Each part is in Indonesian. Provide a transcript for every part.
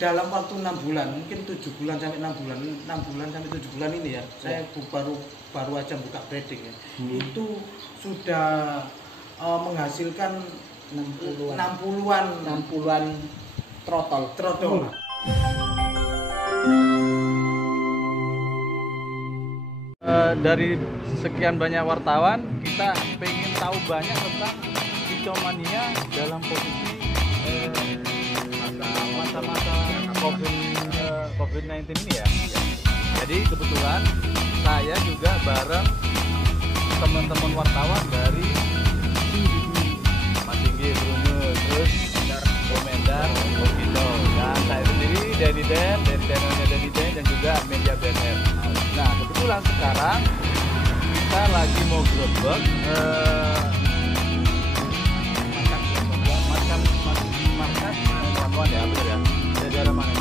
dalam waktu 6 bulan, mungkin 7 bulan sampai 6 bulan, 6 bulan sampai 7 bulan ini ya, saya baru aja buka breeding ya. Itu sudah menghasilkan 60-an trotol. Dari sekian banyak wartawan, kita pengen tahu banyak tentang Picomania dalam posisi masa-masa COVID-19 ini ya. Jadi kebetulan saya juga bareng teman-teman wartawan dari Mas Tinggi, Brunus, terus Komendar, Kokito, dan saya sendiri dari channelnya Denny Den dan juga Media BNR. Nah kebetulan sekarang kita lagi mau gerebek markas Manuan ya, betul ya? Di daerah mana? Di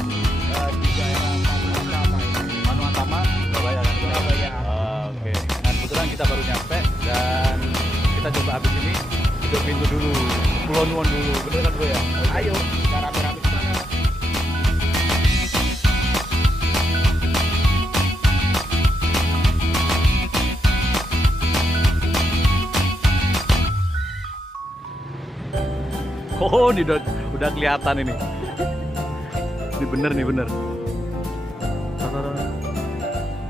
daerah Manuan Tama, Surabaya kan? Surabaya. Oke. Nah kebetulan kita baru nyampe dan kita coba habis ini hidup pintu dulu, Pulau Nuwun dulu, bener kan bro ya? Ayo, cara berhabis sana. Oh, ini udah kelihatan ini. Ini bener.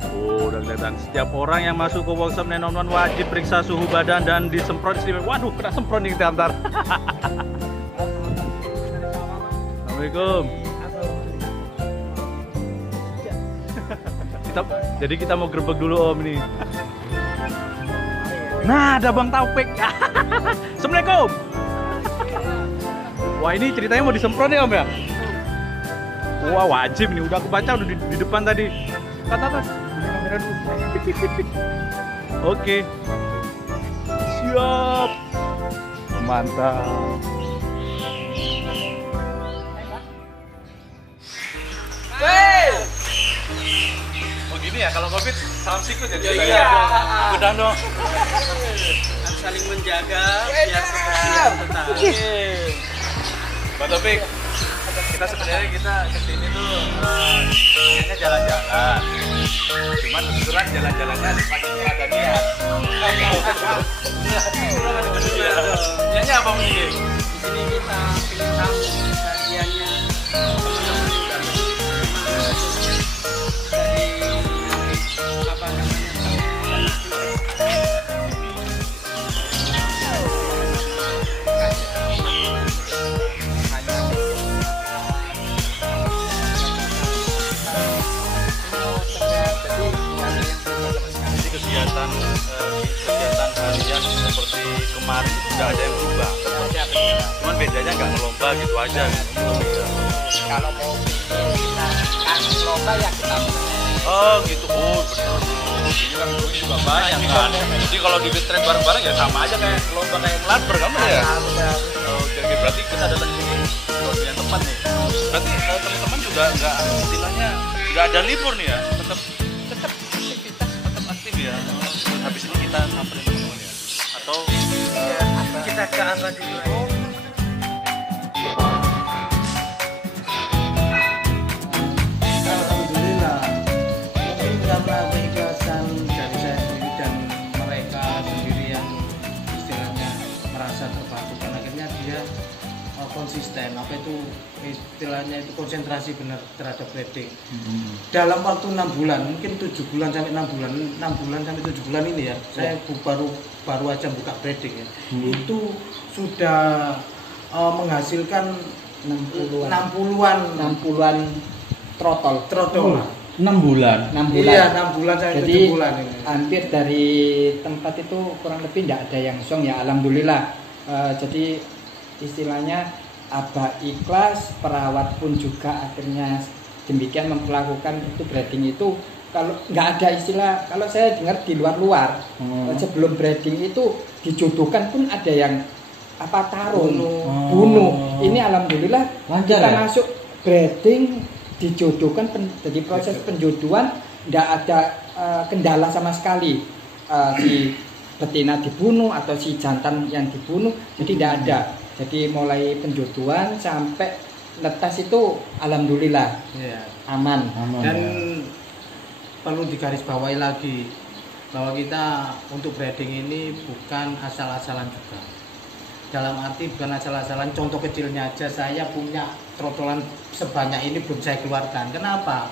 Oh, udah kelihatan. Setiap orang yang masuk ke workshop Nenomnon wajib periksa suhu badan dan disemprot. Waduh, kena semprot nih kita antar. Assalamualaikum. Jadi kita mau gerbek dulu Om ini. Nah, ada Bang Taufik. Assalamualaikum. Wah, ini ceritanya mau disemprot ya Om ya? Wah, wajib nih, udah kebaca udah di depan tadi. Kata kamera dulu. Oke. Siap. Mantap. Hey! Oh gini ya, kalau Covid salam sikut ya? Iya. Udah dong. Harus saling menjaga biar kebersihan tetap. Mbak Taufik, kita sebenarnya kesini tuh kayaknya jalan-jalan. Cuman kebetulan jalan-jalannya ada niat. Niatnya apa mungkin? Di sini kita ingin tahu bagiannya teman-teman juga dari apa namanya kegiatan harian seperti kemarin itu nggak ada yang berubah. Cuman bedanya nggak ngelomba gitu aja. kalau mau kita kasih lomba ya kita Oh gitu, oh bener. Ini kan juga banyak kan. Jadi kalau di trip bareng-bareng ya sama aja kayak lomba kayak ngelatber kamu ya. Oke, berarti kita datang di sini di waktu yang tepat nih. Berarti teman-teman juga nggak istilahnya nggak ada libur nih ya. Tetap aktivitas tetap aktif ya. Habis ini kita samperin teman-teman ya. Atau kita ke arah dulu. Alhamdulillah, mungkin karena keikhlasan dari saya sendiri dan mereka sendiri yang istilahnya merasa terbantu, dan akhirnya dia konsisten, apa itu istilahnya itu konsentrasi benar terhadap breeding. Dalam waktu 6 bulan, mungkin 7 bulan sampai 6 bulan, 6 bulan sampai 7 bulan ini ya, saya baru aja buka breeding ya. Itu sudah menghasilkan 60-an trotol. 6 bulan. Iya, 6 bulan sampai 7 bulan ini. Hampir dari tempat itu kurang lebih tidak ada yang song ya, alhamdulillah. Jadi istilahnya abah ikhlas, perawat pun juga akhirnya demikian memperlakukan itu breeding itu. Kalau nggak ada istilah, kalau saya dengar di luar sebelum breeding itu dijodohkan pun ada yang apa tarung, bunuh. Ini alhamdulillah lancar kita ya? masuk breeding dijodohkan, jadi proses penjodohan tidak ada kendala sama sekali. Si betina dibunuh atau si jantan yang dibunuh, jadi tidak ada. Jadi mulai penjodohan sampai netes itu alhamdulillah Ya. aman. Dan perlu digarisbawahi lagi bahwa kita untuk breeding ini bukan asal-asalan juga. Dalam arti bukan asal-asalan, contoh kecilnya aja, saya punya trotolan sebanyak ini belum saya keluarkan. Kenapa?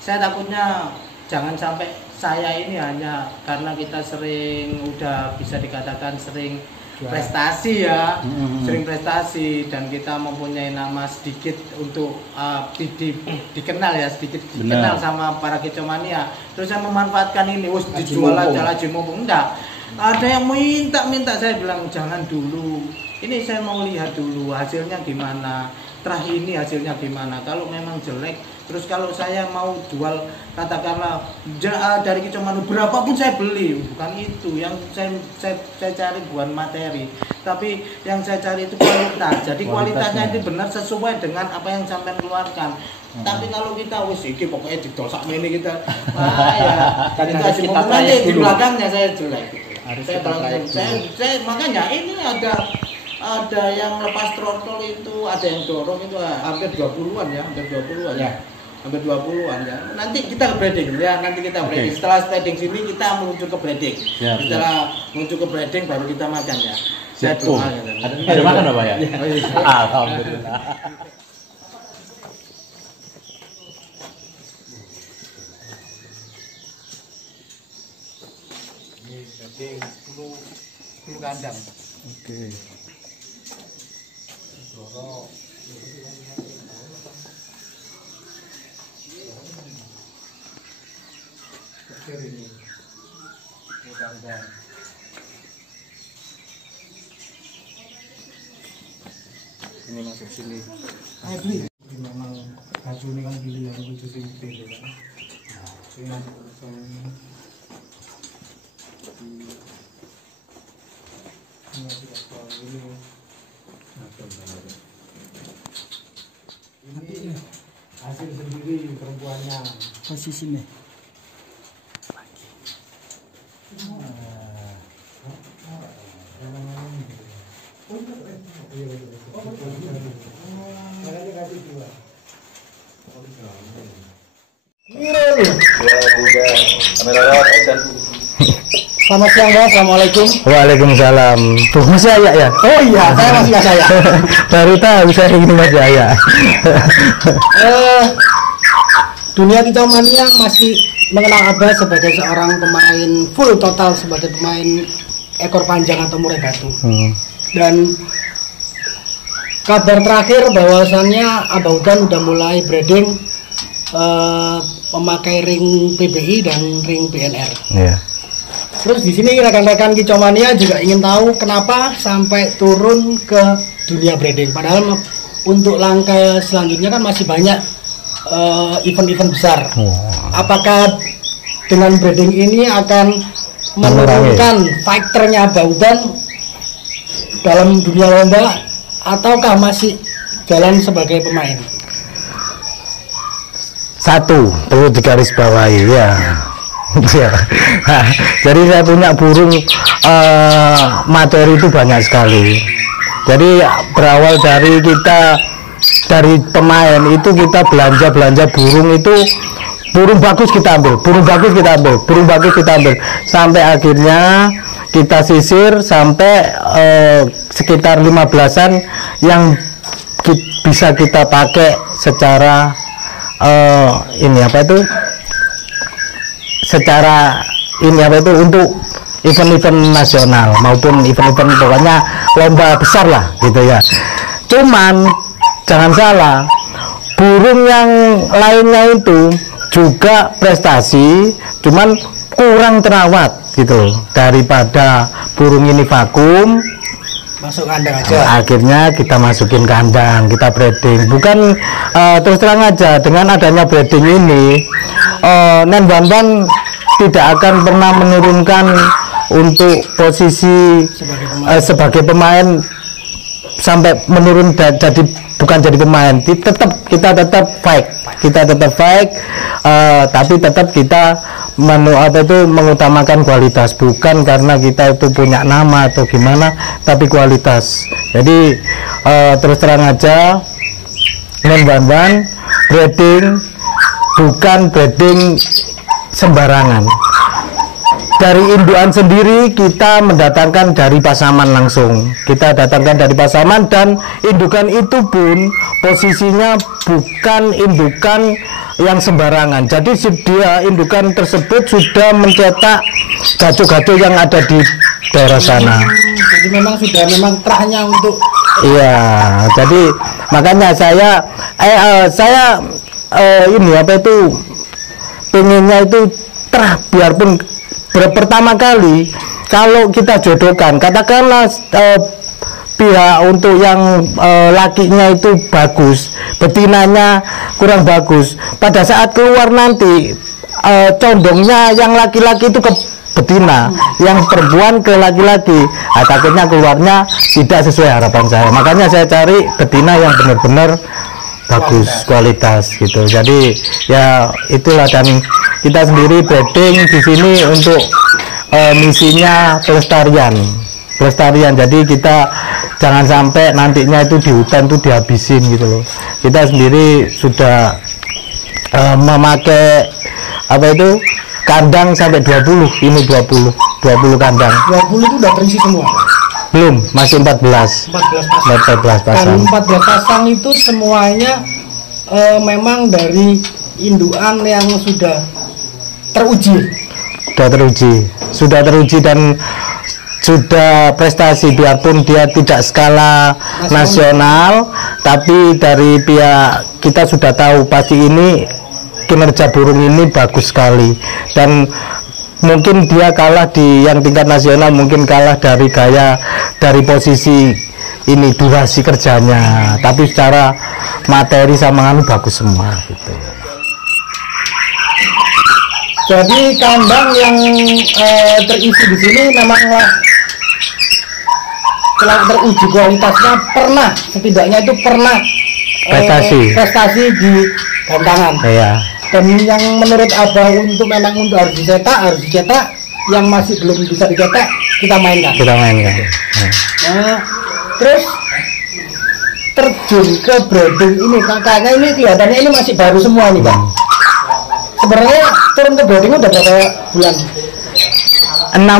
Saya takutnya jangan sampai saya ini hanya karena kita sering, udah bisa dikatakan sering prestasi ya, sering prestasi, dan kita mempunyai nama sedikit untuk dikenal ya, sedikit dikenal sama para kicomania. Terus saya memanfaatkan ini, dijual aja lagi mumpung. Enggak, ada yang minta, saya bilang jangan dulu, ini saya mau lihat dulu hasilnya gimana, terakhir ini hasilnya gimana. Kalau memang jelek, terus kalau saya mau jual katakanlah dari kicomania berapapun saya beli, bukan itu yang saya cari, bukan materi, tapi yang saya cari itu kualitas. Jadi kualitasnya itu benar sesuai dengan apa yang sampai keluarkan. Tapi kalau kita iki pokoknya didosak ini kita kita nanti di belakangnya saya jelek. Saya makanya ini ada yang lepas throttle itu, ada yang dorong itu hampir 20-an ya, hampir 20-an ya. Hampir 20-an ya. Nanti kita ke breeding ya, nanti kita breeding. Setelah staging sini kita menuju ke breeding. Setelah menuju ke breeding baru kita makan ya. Saya doa gitu. Ada makan apa ya? Alhamdulillah. Ini breeding 10 kandang. Oke. Ini masuk sini. Memang baju ini kan pilihan baju sing gede kan. Ini nanti ini hasil sendiri perempuannya. Posisinya. Selamat siang Mas, assalamualaikum. Waalaikumsalam. Tuh masih Ayah ya? Oh iya, saya masih Mas Ayah. Baru tahu saya ini masih Ayah. Dunia kicomania masih mengenal Abah sebagai seorang pemain full total, sebagai pemain ekor panjang atau murai batu. Dan kabar terakhir bahwasannya Abah Udan udah mulai breeding memakai ring PBI dan ring BNR. Iya. Terus di sini rekan-rekan kicomania juga ingin tahu kenapa sampai turun ke dunia breeding. Padahal untuk langkah selanjutnya kan masih banyak event-event besar. Apakah dengan breeding ini akan menurunkan fighternya Abah Udan dalam dunia lomba, ataukah masih jalan sebagai pemain? Satu perlu digarisbawahi ya. Ya. Nah, jadi saya punya burung materi itu banyak sekali. Jadi berawal dari kita dari pemain itu kita belanja burung itu, burung bagus kita ambil, burung bagus kita ambil sampai akhirnya kita sisir sampai sekitar 15-an yang bisa kita pakai secara untuk event-event nasional maupun event-event pokoknya lomba besar lah gitu ya. Cuman jangan salah, burung yang lainnya itu juga prestasi, cuman kurang terawat gitu. Daripada burung ini vakum, Masuk kandang aja. akhirnya kita masukin kandang, kita breeding. Bukan terus terang aja, dengan adanya breeding ini Nen Banban tidak akan pernah menurunkan untuk posisi sebagai pemain sampai menurun jadi bukan jadi pemain. Kita tetap fight, tapi tetap kita mengutamakan kualitas, bukan karena kita itu punya nama atau gimana, tapi kualitas. Jadi terus terang aja dengan bahan-bahan breeding, bukan breeding sembarangan. Dari indukan sendiri kita mendatangkan dari pasaman langsung. Kita datangkan dari pasaman, dan indukan itu pun posisinya bukan indukan yang sembarangan. Jadi dia indukan tersebut sudah mencetak gaco-gaco yang ada di daerah sana. Jadi memang terahnya untuk Iya, jadi makanya saya ini apa itu pengennya itu terah, biarpun pertama kali kalau kita jodohkan, katakanlah pihak untuk yang lakinya itu bagus, betinanya kurang bagus, pada saat keluar nanti condongnya yang laki-laki itu ke betina, yang perempuan ke laki-laki. Takutnya keluarnya tidak sesuai harapan saya. Makanya saya cari betina yang benar-benar bagus, kualitas gitu. Jadi ya itulah, dan kita sendiri breeding di sini untuk misinya pelestarian. Jadi kita jangan sampai nantinya itu di hutan itu dihabisin gitu loh. Kita sendiri sudah memakai apa itu kandang sampai 20, ini 20 kandang. 20 itu udah terisi semua? Belum, masih 14 pasang. Dan 14 pasang itu semuanya memang dari indukan yang sudah teruji. Sudah teruji dan sudah prestasi, biarpun dia tidak skala nasional, tapi dari pihak kita sudah tahu pasti ini kinerja burung ini bagus sekali, dan mungkin dia kalah di yang tingkat nasional, mungkin kalah dari gaya, dari posisi ini durasi kerjanya, tapi secara materi sama anu bagus semua gitu. Jadi kandang yang terisi di sini memanglah telah teruji kualitasnya, setidaknya itu pernah prestasi di gantangan. Iya. Dan yang menurut Abah memang untuk harus dicetak, yang masih belum bisa dicetak kita mainkan. Nah, terus terjun ke breeding ini, kakaknya ini kelihatannya ini masih baru semua nih Pak. Sebenarnya turun ke breeding udah berapa bulan? 7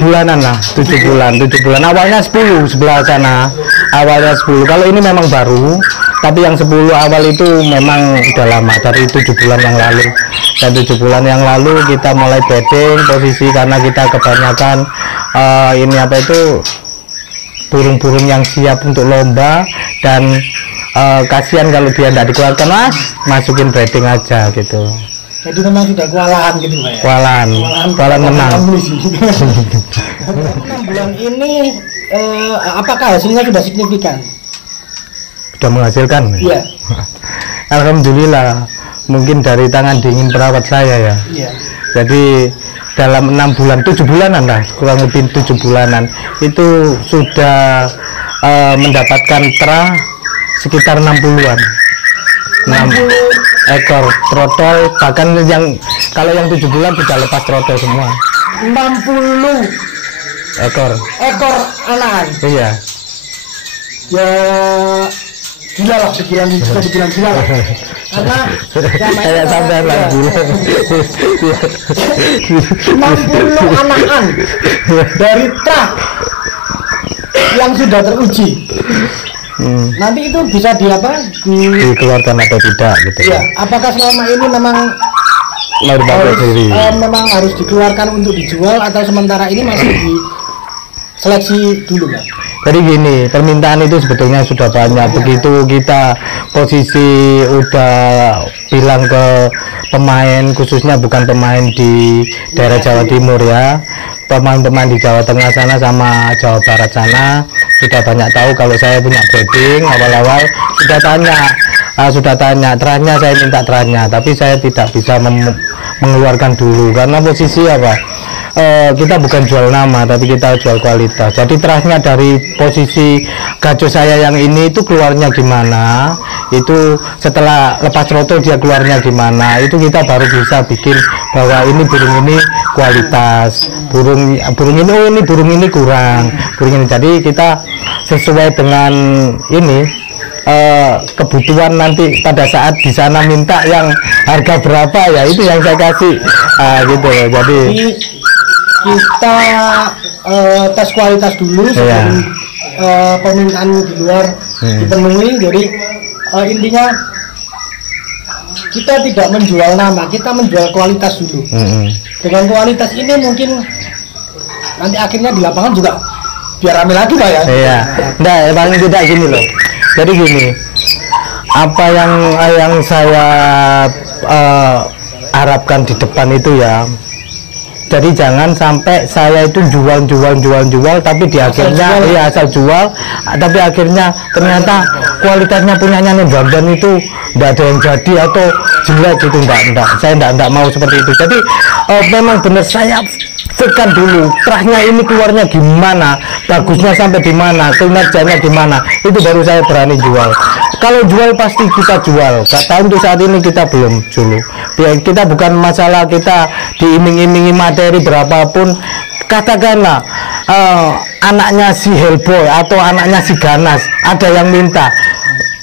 bulanan lah, 7 bulan. Awalnya 10 sebelah sana, awalnya 10. Kalau ini memang baru, tapi yang 10 awal itu memang udah lama, dari 7 bulan yang lalu. Dan 7 bulan yang lalu kita mulai breeding posisi, karena kita kebanyakan ini apa itu burung-burung yang siap untuk lomba, dan kasihan kalau dia tidak dikeluarkan, Mas, masukin breeding aja gitu. Jadi memang sudah kewalahan gitu Pak ya? Kewalahan menang. 6 bulan ini apakah hasilnya sudah signifikan? Sudah menghasilkan? Iya. Alhamdulillah, mungkin dari tangan dingin perawat saya ya. Iya. Jadi dalam 6 bulan, 7 bulanan lah, kurang lebih 7 bulanan itu sudah mendapatkan terah sekitar 60-an. 60 ekor trotol, bahkan yang kalau yang 7 bulan sudah lepas trotol semua. 60 ekor anakan. Iya. Ya gila lah, dibilang gila lah. Karena kayak sampai lah gila. 60 anakan dari trah yang sudah teruji. Nanti itu bisa dikeluarkan atau tidak gitu ya? Apakah selama ini memang memang harus dikeluarkan untuk dijual, atau sementara ini masih diseleksi dulu Pak? Jadi gini, permintaan itu sebetulnya sudah banyak. Begitu kita posisi udah bilang ke pemain, khususnya bukan pemain di daerah Jawa Timur ya, pemain-pemain di Jawa Tengah sana sama Jawa Barat sana sudah banyak tahu kalau saya punya breeding. Awal-awal sudah tanya terahnya, saya minta terahnya, tapi saya tidak bisa mengeluarkan dulu karena posisi apa, kita bukan jual nama tapi kita jual kualitas. Jadi terahnya dari posisi gajo saya yang ini itu keluarnya gimana, itu setelah lepas trotol dia keluarnya gimana, itu kita baru bisa bikin bahwa ini burung ini kualitas, burung ini, oh ini burung ini kurang, burung ini. Jadi kita sesuai dengan ini kebutuhan nanti pada saat di sana minta yang harga berapa ya itu yang saya kasih gitu loh. Jadi kita tes kualitas dulu sebelum permintaan di luar dipenuhi. Jadi intinya kita tidak menjual nama, kita menjual kualitas dulu. Dengan kualitas ini mungkin nanti akhirnya di lapangan juga biar rame lagi Pak ya. Iya. Nah, paling tidak gini loh. Jadi gini, apa yang saya harapkan di depan itu ya. Jadi jangan sampai saya itu jual tapi di akhirnya ya asal jual tapi akhirnya ternyata kualitasnya punyanya Nen Bambang itu enggak ada yang jadi atau jelek gitu, enggak. Saya enggak mau seperti itu. Jadi memang benar saya fikirkan dulu terahnya ini keluarnya gimana, bagusnya sampai di mana, kinerjanya gimana, itu baru saya berani jual. Kalau jual pasti kita jual. Kata untuk saat ini kita belum dulu. Kita bukan masalah kita diiming-imingi materi berapapun. Katakanlah anaknya si Hellboy atau anaknya si Ganas ada yang minta.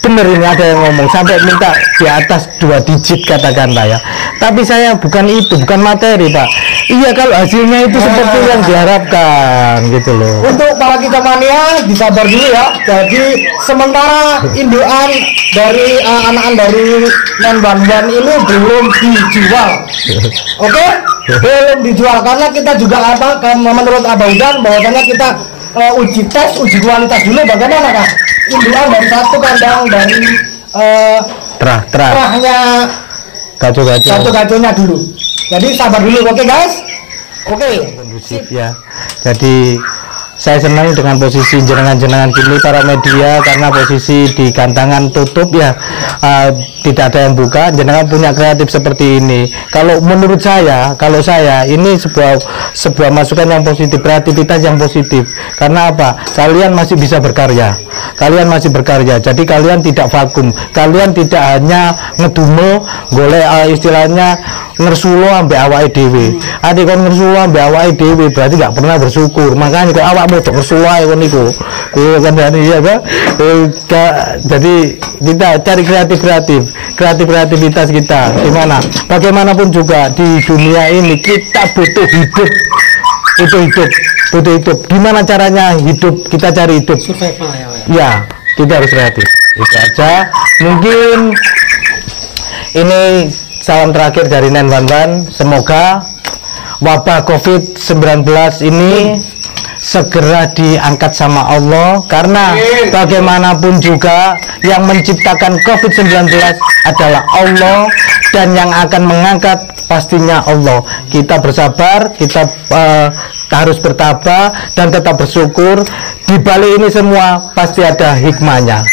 Bener ini ada yang ngomong sampai minta di atas 2 digit katakanlah ya. Tapi saya bukan itu, bukan materi Pak. Iya kalau hasilnya itu seperti yang diharapkan gitu loh. Untuk para kicomania disabar dulu ya. Jadi sementara indukan dari anak-anak dari Nen Bambang ini belum dijual. Oke? Belum dijual karena kita juga menurut Abang Udan bahwasanya kita uji tes, uji kualitas dulu bagaimana Kak? Indukan dari satu kandang dari terahnya gaco-gaconya dulu. Jadi sabar dulu, oke guys? Oke. Kondusif ya. Jadi saya senang dengan posisi jenengan-jenengan kini para media karena posisi di gantangan tutup ya, tidak ada yang buka. Jenengan punya kreatif seperti ini. Kalau menurut saya, ini sebuah masukan yang positif, kreativitas yang positif. Karena apa? Kalian masih bisa berkarya. Jadi kalian tidak vakum. Kalian tidak hanya ngedumo, golek istilahnya ngersulo ambek awake dhewe. Adik kon ngersulo ambek awake dhewe berarti nggak pernah bersyukur. Makanya kok awakmu tok ngersulo ae kon niku. Kan ya Pak. Jadi kita cari kreativitas kita. Gimana? Bagaimanapun juga di dunia ini kita butuh hidup. Gimana caranya hidup? Kita cari hidup. Survival ya, kita harus kreatif. Itu aja. Mungkin ini salam terakhir dari Nen Bambang. Semoga wabah COVID-19 ini segera diangkat sama Allah, karena bagaimanapun juga yang menciptakan COVID-19 adalah Allah, dan yang akan mengangkat pastinya Allah. Kita bersabar, kita harus bertabah dan tetap bersyukur. Di balik ini semua pasti ada hikmahnya.